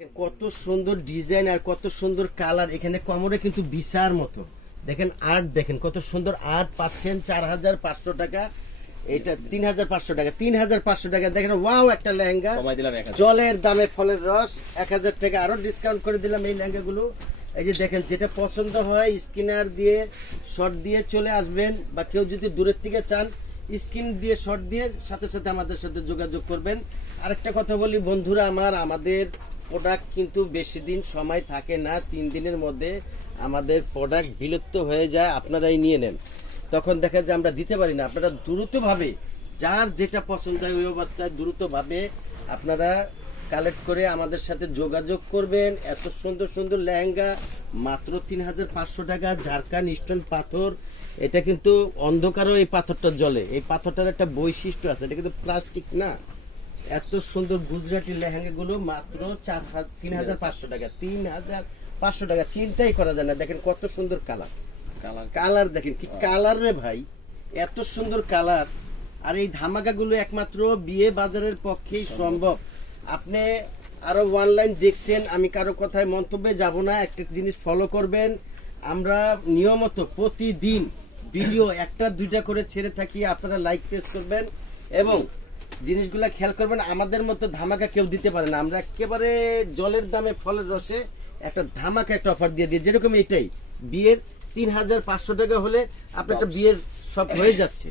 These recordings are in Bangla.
কত সুন্দর ডিজাইন আর কত সুন্দর কালার। এখানে কমরে কিন্তু বিশার মতো। দেখেন আর্ট দেখেন কত সুন্দর আর্ট পাচ্ছেন চার হাজার পাঁচশো টাকা। এটা তিন হাজার পাঁচশো টাকা তিন হাজার পাঁচশো টাকা। দেখেন ওয়াও একটা লেহেঙ্গা। জলের দামে ফলের রস এক হাজার টাকা। আরও ডিসকাউন্ট করে দিলাম এই লেহেঙ্গাগুলো। এই যে দেখেন যেটা পছন্দ হয় স্কিনার দিয়ে শর্ট দিয়ে চলে আসবেন বা কেউ যদি দূরের থেকে চান স্কিন দিয়ে শর্ট দিয়ে সাথে সাথে আমাদের সাথে যোগাযোগ করবেন। আরেকটা কথা বলি বন্ধুরা আমার আমাদের প্রোডাক্ট কিন্তু বেশি দিন সময় থাকে না, তিন দিনের মধ্যে আমাদের প্রোডাক্ট বিলুপ্ত হয়ে যায়, আপনারাই নিয়ে নেন। তখন দেখা যায় আমরা দিতে পারি না। আপনারা দ্রুতভাবে, যার যেটা পছন্দ হয় ওই অবস্থায় দ্রুতভাবে আপনারা কালেক্ট করে আমাদের সাথে যোগাযোগ করবেন। এত সুন্দর সুন্দর লেহেঙ্গা, মাত্র তিন হাজার পাঁচশো টাকা ঝাড়খান স্টোন পাথর। এটা কিন্তু অন্ধকারও এই পাথরটা জলে। এই পাথরটার একটা বৈশিষ্ট্য আছে, এটা কিন্তু প্লাস্টিক না। এত সুন্দর গুজরাটি লেহেঙ্গা গুলো মাত্র চার তিন হাজার পাঁচশো টাকা তিন হাজার পাঁচশো টাকা। চিন্তাই করা যায় না। দেখেন কত সুন্দর কালার। কালার। কালার দেখেন কি কালার রে ভাই। এত সুন্দর কালার। আর এই ধামাকা গুলো একমাত্র বিয়ে বাজারের পক্ষেই সম্ভব। আপনি আরও অনলাইন দেখছেন আমি কারও কথায় মন্তব্যে যাব না। একটা জিনিস ফলো করবেন। আমরা নিয়মিত প্রতিদিন ভিডিও একটা দুইটা করে ছেড়ে থাকি। আপনারা লাইক প্রেস করবেন এবং জিনিসগুলা খেয়াল করবেন, আমাদের মতো ধামাকা কেউ দিতে পারে না। আমরা একেবারে জলের দামে ফলের রসে একটা ধামাকা একটা অফার দিয়ে দিই। যেরকম এটাই, বিয়ের তিন হাজার পাঁচশো টাকা হলে আপনার একটা বিয়ের সব হয়ে যাচ্ছে।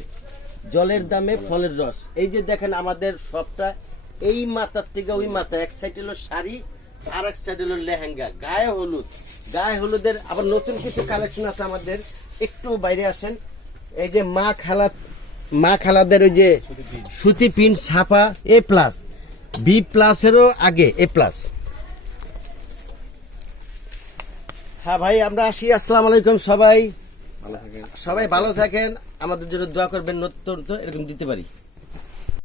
জলের দামে ফলের রস। এই যে দেখেন আমাদের সবটা এই মাথার থেকে ওই মাথা, এক সাইড হলো শাড়ি, আর এক সাইড হলো লেহেঙ্গা, গায়ে হলুদ। গায়ে হলুদের আবার নতুন কিছু কালেকশন আছে আমাদের। একটু বাইরে আসেন। এই যে মা খালা মা খালাদের ওই যে সুতি প্রিন্ট ছাপা এ প্লাস বি প্লাসেরও আগে এ প্লাস। হ্যাঁ ভাই আমরা আসি। আসসালাম আলাইকুম সবাই। সবাই ভালো থাকেন। আমাদের জন্য দোয়া করবেন নতুন এরকম দিতে পারি।